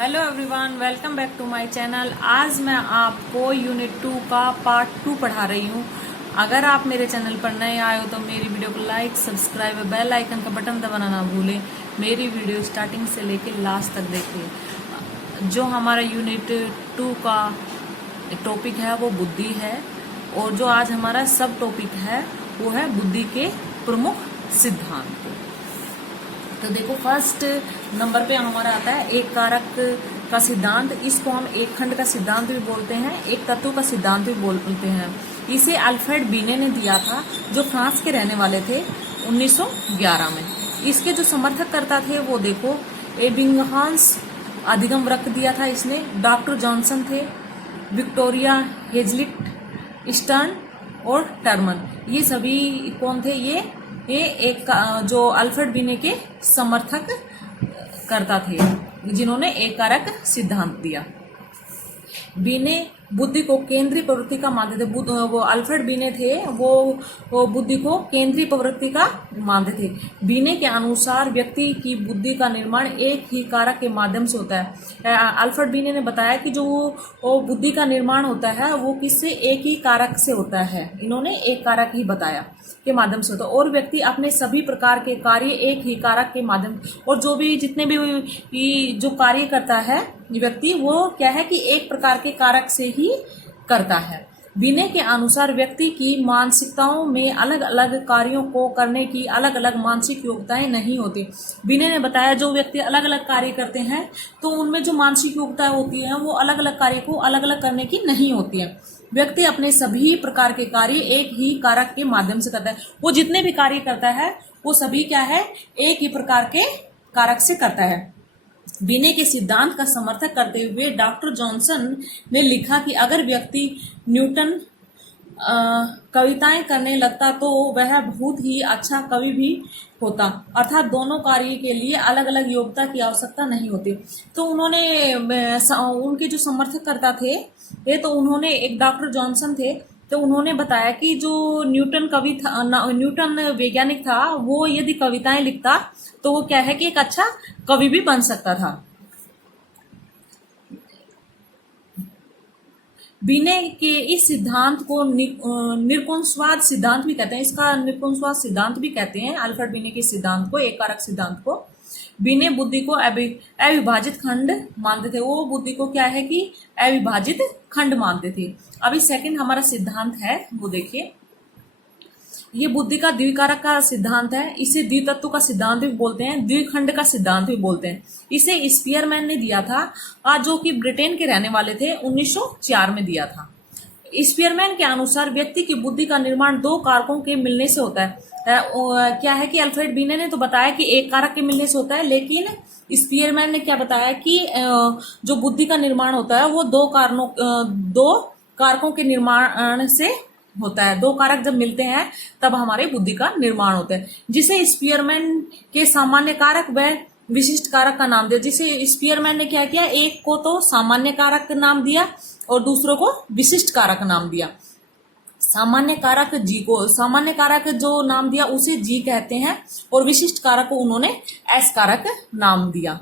Hello everyone, welcome back to my channel. आज मैं आपको यूनिट 2 का पार्ट 2 पढ़ा रही हूँ। अगर आप मेरे चैनल पर नए आए हो तो मेरी वीडियो को लाइक, सब्सक्राइब और बेल आइकन का बटन दबाना ना भूलें। मेरी वीडियो स्टार्टिंग से लेकर लास्ट तक देखिए। जो हमारा यूनिट 2 का टॉपिक है वो बुद्धि है, और जो आज हमारा सब टॉपिक है वो है बुद्धि के प्रमुख सिद्धांत। तो देखो, फर्स्ट नंबर पे हमारा आता है एक कारक का सिद्धांत। इसको हम एक खंड का सिद्धांत भी बोलते हैं, एक तत्व का सिद्धांत भी बोलते हैं। इसे अल्फ्रेड बीने ने दिया था, जो फ्रांस के रहने वाले थे 1911 में। इसके जो समर्थक करता थे वो देखो, एबिंगहास अधिगम वृत्त दिया था इसने, डॉक्टर जॉनसन थे, विक्टोरिया हेजलिट, स्टर्न और टर्मन। ये सभी कौन थे? ये एक जो अल्फ्रेड बीने के समर्थक करता थे, जिन्होंने एक कारक सिद्धांत दिया। बीने बुद्धि को केंद्रीय प्रवृत्ति का मानते थे। वो अल्फ्रेड बीने थे, वो बुद्धि को केंद्रीय प्रवृत्ति का मानते थे। बीने के अनुसार व्यक्ति की बुद्धि का निर्माण एक ही कारक के माध्यम से होता है। अल्फ्रेड बीने ने बताया कि जो वो बुद्धि का निर्माण होता है वो किससे? एक ही कारक से होता है। इन्होंने एक कारक ही बताया के माध्यम से होता है, और व्यक्ति अपने सभी प्रकार के कार्य एक ही कारक के माध्यम, और जो भी जितने भी जो कार्य करता है व्यक्ति, वो क्या है कि एक प्रकार के कारक से ही करता है। बीने के अनुसार व्यक्ति की मानसिकताओं में अलग अलग कार्यों को करने की अलग अलग मानसिक योग्यताएं नहीं होती। बीने ने बताया जो व्यक्ति अलग अलग कार्य करते हैं तो उनमें जो मानसिक योग्यताएं होती है वो अलग अलग कार्य को अलग अलग करने की नहीं होती है। व्यक्ति अपने सभी प्रकार के कार्य एक ही कारक के माध्यम से करता है। वो जितने भी कार्य करता है वो सभी क्या है? एक ही प्रकार के कारक से करता है। बीने के सिद्धांत का समर्थन करते हुए डॉक्टर जॉनसन ने लिखा कि अगर व्यक्ति न्यूटन कविताएं करने लगता तो वह बहुत ही अच्छा कवि भी होता, अर्थात दोनों कार्य के लिए अलग अलग योग्यता की आवश्यकता नहीं होती। तो उन्होंने उनके जो समर्थक करता थे ये, तो उन्होंने एक डॉक्टर जॉनसन थे, तो उन्होंने बताया कि जो न्यूटन कवि था, न्यूटन वैज्ञानिक था, वो यदि कविताएं लिखता तो वो क्या है कि एक अच्छा कवि भी बन सकता था। बीने के इस सिद्धांत को निरकुंसवाद सिद्धांत भी कहते हैं। इसका निरकुंसवाद सिद्धांत भी कहते हैं। अल्फ्रेड बीने के सिद्धांत को, एक कारक सिद्धांत को। बीने बुद्धि को अविभाजित खंड मानते थे। वो बुद्धि को क्या है कि अविभाजित खंड मानते थे। अभी सेकंड हमारा सिद्धांत है वो देखिए, ये बुद्धि का द्विकारक का सिद्धांत है। इसे द्वितत्व का सिद्धांत भी बोलते हैं, द्विखंड का सिद्धांत भी बोलते हैं। इसे स्पीयरमैन ने दिया था, जो कि ब्रिटेन के रहने वाले थे, 1904 में दिया था। स्पीयरमैन के अनुसार व्यक्ति की बुद्धि का निर्माण दो कारकों के मिलने से होता है। क्या है कि अल्फ्रेड बीने ने तो बताया कि एक कारक के मिलने से होता है, लेकिन स्पीयरमैन ने क्या बताया कि जो बुद्धि का निर्माण होता है वो दो कारकों के निर्माण से होता है। दो कारक जब मिलते हैं तब हमारे बुद्धि का निर्माण होता है, जिसे स्पीयरमैन के सामान्य कारक व विशिष्ट कारक का नाम दिया। जिसे स्पीयरमैन ने क्या किया, एक को तो सामान्य कारक नाम दिया और दूसरों को विशिष्ट कारक नाम दिया। सामान्य कारक जो नाम दिया उसे जी कहते हैं, और विशिष्ट कारक को उन्होंने एस कारक नाम दिया।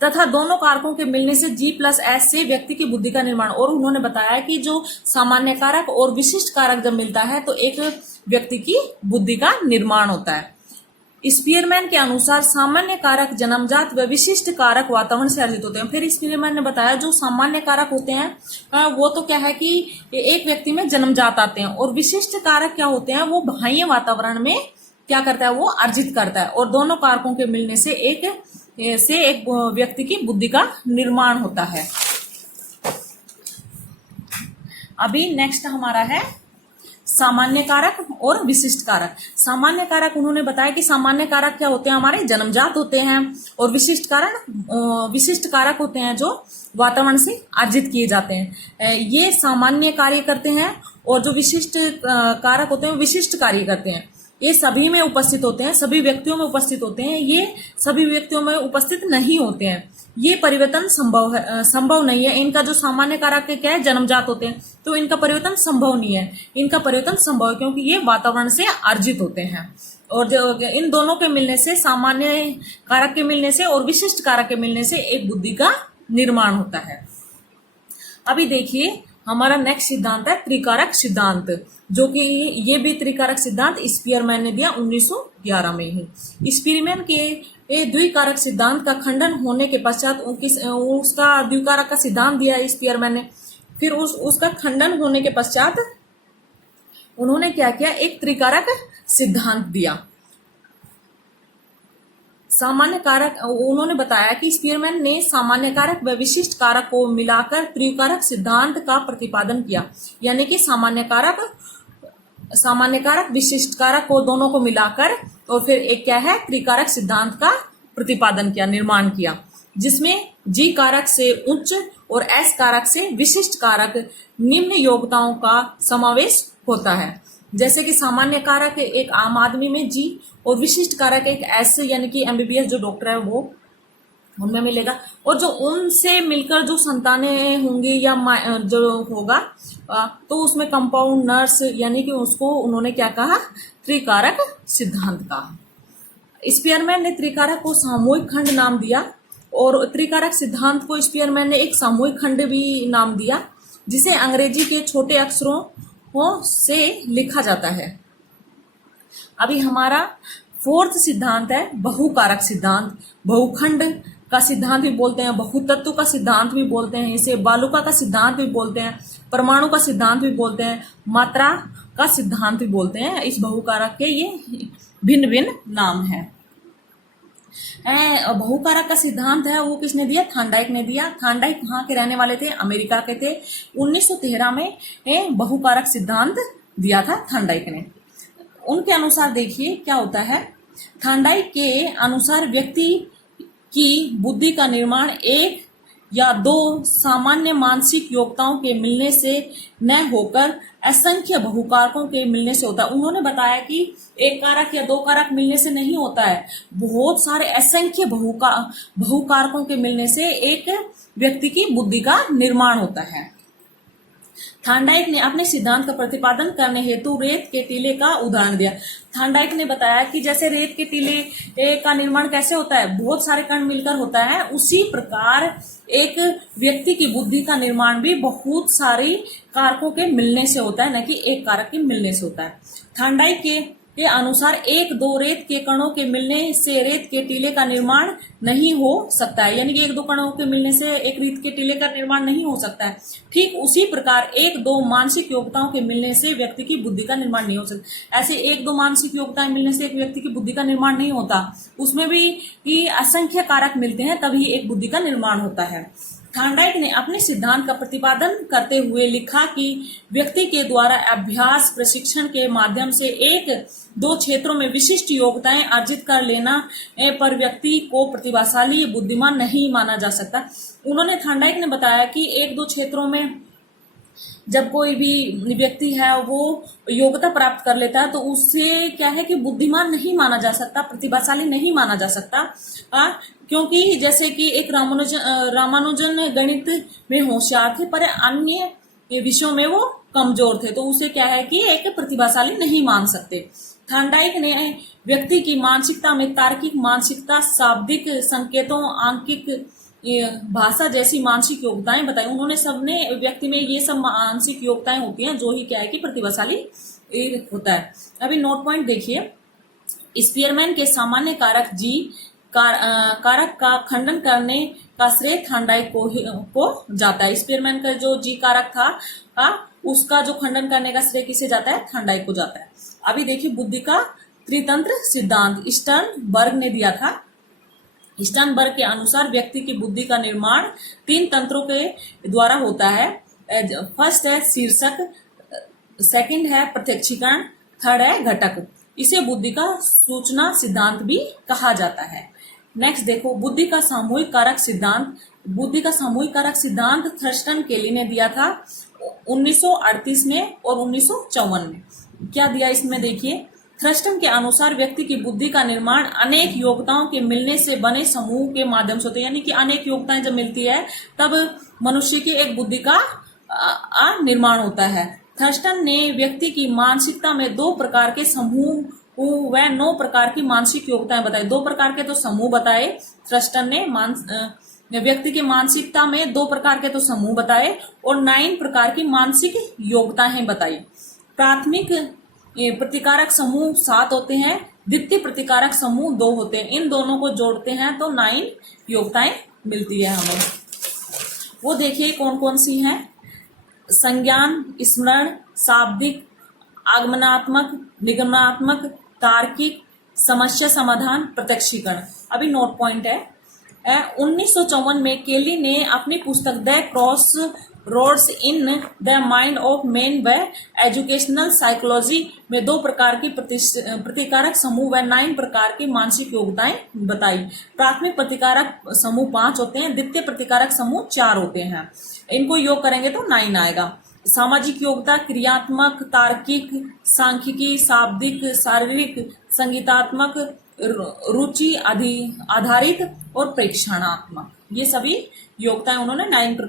तथा दोनों कारकों के मिलने से जी प्लस एस से व्यक्ति की बुद्धि का निर्माण। और उन्होंने बताया कि जो सामान्य कारक और विशिष्ट कारक जब मिलता है तो एक व्यक्ति की बुद्धि का निर्माण होता है। स्पीयरमैन के अनुसार सामान्य कारक जन्मजात व विशिष्ट कारक वातावरण से अर्जित होते हैं। फिर स्पीयरमैन ने बताया जो सामान्य कारक होते हैं वो तो क्या है कि एक व्यक्ति में जन्मजात आते हैं, और विशिष्ट कारक क्या होते हैं वो बाह्य वातावरण में क्या करता है, वो अर्जित करता है। और दोनों कारकों के मिलने से एक व्यक्ति की बुद्धि का निर्माण होता है। अभी नेक्स्ट हमारा है सामान्य कारक और विशिष्ट कारक। सामान्य कारक उन्होंने बताया कि सामान्य कारक क्या होते हैं, हमारे जन्मजात होते हैं, और विशिष्ट कारक होते हैं जो वातावरण से अर्जित किए जाते हैं। ये सामान्य कार्य करते हैं, और जो विशिष्ट कारक होते हैं विशिष्ट कार्य करते हैं। ये सभी में उपस्थित होते हैं, सभी व्यक्तियों में उपस्थित होते हैं। ये सभी व्यक्तियों में उपस्थित नहीं होते हैं। ये परिवर्तन संभव नहीं है। इनका जो सामान्य कारक क्या है, जन्मजात होते हैं, तो इनका परिवर्तन संभव नहीं है। इनका परिवर्तन संभव है क्योंकि ये वातावरण से अर्जित होते हैं। और जो इन दोनों के मिलने से, सामान्य कारक के मिलने से और विशिष्ट कारक के मिलने से एक बुद्धि का निर्माण होता है। अभी देखिए हमारा नेक्स्ट सिद्धांत है त्रिकारक सिद्धांत, जो कि ये भी त्रिकारक सिद्धांत स्पीयरमैन ने दिया 1911 में ही। स्पीयरमैन के द्विकारक सिद्धांत का खंडन होने के पश्चात उसका द्विकारक का सिद्धांत दिया स्पीयरमैन ने। फिर उसका खंडन होने के पश्चात उन्होंने क्या किया, एक त्रिकारक सिद्धांत दिया। सामान्य कारक, उन्होंने बताया कि स्पीयरमैन ने सामान्य कारक व विशिष्ट कारक को मिलाकर त्रिकारक सिद्धांत का प्रतिपादन किया। यानी कि सामान्य कारक विशिष्ट कारक को दोनों को मिलाकर और फिर एक क्या है, त्रिकारक सिद्धांत का प्रतिपादन किया, निर्माण किया, जिसमें जी कारक से उच्च और एस कारक से विशिष्ट कारक निम्न योग्यताओं का समावेश होता है। जैसे कि सामान्य कारक एक आम आदमी में जी और विशिष्ट कारक एक एस यानी कि एमबीबीएस जो डॉक्टर है वो उनमें मिलेगा, और जो उनसे मिलकर जो संतानें होंगी या जो होगा तो उसमें कंपाउंड नर्स, यानी कि उसको उन्होंने क्या कहा, त्रिकारक सिद्धांत कहा। स्पीयरमैन ने त्रिकारक को सामूहिक खंड नाम दिया और त्रिकारक सिद्धांत को स्पीयरमैन ने एक सामूहिक खंड भी नाम दिया, जिसे अंग्रेजी के छोटे अक्षरों से लिखा जाता है। अभी हमारा फोर्थ सिद्धांत है बहुकारक सिद्धांत। बहुखंड का सिद्धांत भी बोलते हैं, बहुतत्व का सिद्धांत भी बोलते हैं, इसे बालुका का सिद्धांत भी बोलते हैं, परमाणु का सिद्धांत भी बोलते हैं, मात्रा का सिद्धांत भी बोलते हैं। इस बहुकारक के ये भिन्न भिन्न नाम है। बहुकारक का सिद्धांत है वो किसने दिया, थांडाइक ने दिया। थांडाइक कहाँ के रहने वाले थे, अमेरिका के थे। 1913 में बहुकारक सिद्धांत दिया था थांडाइक ने। उनके अनुसार देखिए क्या होता है, थांडाइक के अनुसार व्यक्ति की बुद्धि का निर्माण एक या दो सामान्य मानसिक योग्यताओं के मिलने से न होकर असंख्य बहुकारकों के मिलने से होता है। उन्होंने बताया कि एक कारक या दो कारक मिलने से नहीं होता है, बहुत सारे असंख्य बहुकारकों के मिलने से एक व्यक्ति की बुद्धि का निर्माण होता है। थांडाइक ने अपने सिद्धांत का प्रतिपादन करने हेतु रेत के टीले का उदाहरण दिया। थांडाइक ने बताया कि जैसे रेत के टीले का निर्माण कैसे होता है, बहुत सारे कण मिलकर होता है, उसी प्रकार एक व्यक्ति की बुद्धि का निर्माण भी बहुत सारी कारकों के मिलने से होता है, न कि एक कारक के मिलने से होता है। थांडाइक के अनुसार एक दो रेत के कणों के मिलने से रेत के टीले का निर्माण नहीं हो सकता है, यानी कि एक दो कणों के मिलने से एक रेत के टीले का निर्माण नहीं हो सकता है। ठीक उसी प्रकार एक दो मानसिक योग्यताओं के मिलने से व्यक्ति की बुद्धि का निर्माण नहीं हो सकता। ऐसे एक दो मानसिक योग्यताएं मिलने से एक व्यक्ति की बुद्धि का निर्माण नहीं होता, उसमें भी असंख्य कारक मिलते हैं तभी एक बुद्धि का निर्माण होता है। थांडाइक ने अपने सिद्धांत का प्रतिपादन करते हुए लिखा कि व्यक्ति के द्वारा अभ्यास प्रशिक्षण के माध्यम से एक दो क्षेत्रों में विशिष्ट योग्यताएं अर्जित कर लेना पर व्यक्ति को प्रतिभाशाली बुद्धिमान नहीं माना जा सकता। उन्होंने थांडाइक ने बताया कि एक दो क्षेत्रों में जब कोई भी व्यक्ति है वो योग्यता प्राप्त कर लेता है तो उससे क्या है कि बुद्धिमान नहीं माना जा सकता, प्रतिभाशाली नहीं माना जा सकता, क्योंकि जैसे कि एक रामानुजन गणित में होशियार थे पर अन्य विषयों में वो कमजोर थे, तो उसे क्या है कि एक प्रतिभाशाली नहीं मान सकते। थांडाइक ने व्यक्ति की मानसिकता में तार्किक मानसिकता, शाब्दिक संकेतों, आंकिक भाषा जैसी मानसिक योग्यताएं बताई। उन्होंने सबने व्यक्ति में ये सब मानसिक योग्यताएं होती हैं जो ही क्या है कि प्रतिभाशाली होता है। अभी नोट पॉइंट देखिए, स्पीयरमैन के सामान्य कारक जी कारक का खंडन करने का श्रेय थांडाइक को जाता है। स्पीयरमैन का जो जी कारक था उसका जो खंडन करने का श्रेय किसे जाता है, थांडाइक को जाता है। अभी देखिए बुद्धि का त्रितंत्र सिद्धांत स्टर्नबर्ग ने दिया था। स्टर्नबर्ग के अनुसार व्यक्ति की बुद्धि का निर्माण तीन तंत्रों के द्वारा होता है। फर्स्ट है शीर्षक, सेकंड है प्रत्यक्षीकरण, थर्ड है घटक। इसे बुद्धि का सूचना सिद्धांत भी कहा जाता है। नेक्स्ट देखो बुद्धि का सामूहिक कारक सिद्धांत। बुद्धि का सामूहिक कारक सिद्धांत थर्स्टन केली ने दिया था 1938 में और 1954 में। क्या दिया इसमें देखिए, थर्स्टन के अनुसार व्यक्ति की बुद्धि का निर्माण अनेक योग्यताओं के मिलने से बने समूह के माध्यम से होता है, यानी कि अनेक योग्यताएं जब मिलती है तब मनुष्य की एक बुद्धि का निर्माण होता है। थर्स्टन ने व्यक्ति की मानसिकता में दो प्रकार के समूह वह 9 प्रकार की मानसिक योग्यताएं बताई। 2 प्रकार के तो समूह बताए थ्रस्टन ने, व्यक्ति की मानसिकता में 2 प्रकार के तो समूह बताए और 9 प्रकार की मानसिक योग्यताएं बताई। प्राथमिक प्रतिकारक समूह 7 होते हैं, द्वितीय प्रतिकारक समूह 2 होते हैं। इन दोनों को जोड़ते हैं तो 9 योग्यताएं मिलती है हमें। वो देखिए कौन कौन सी हैं। संज्ञान, स्मरण, शाब्दिक, आगमनात्मक, निगमनात्मक, तार्किक, समस्या समाधान, प्रत्यक्षीकरण। अभी नोट पॉइंट है। 1954 में केली ने अपनी पुस्तक the crossroads in the mind of man व एजुकेशनल साइकोलॉजी में 2 प्रकार की प्रतिकारक समूह व 9 प्रकार की मानसिक योग्यताएं बताई। प्राथमिक प्रतिकारक समूह 5 होते हैं, द्वितीय प्रतिकारक समूह 4 होते हैं। इनको योग करेंगे तो 9 आएगा। सामाजिक योग्यता क्रियात्मक, तार्किक, सांख्यिकी, शाब्दिक, शारीरिक, संगीतात्मक, रुचि आधारित और प्रेक्षणात्मक, ये सभी योग्यताएं उन्होंने 9 प्रकार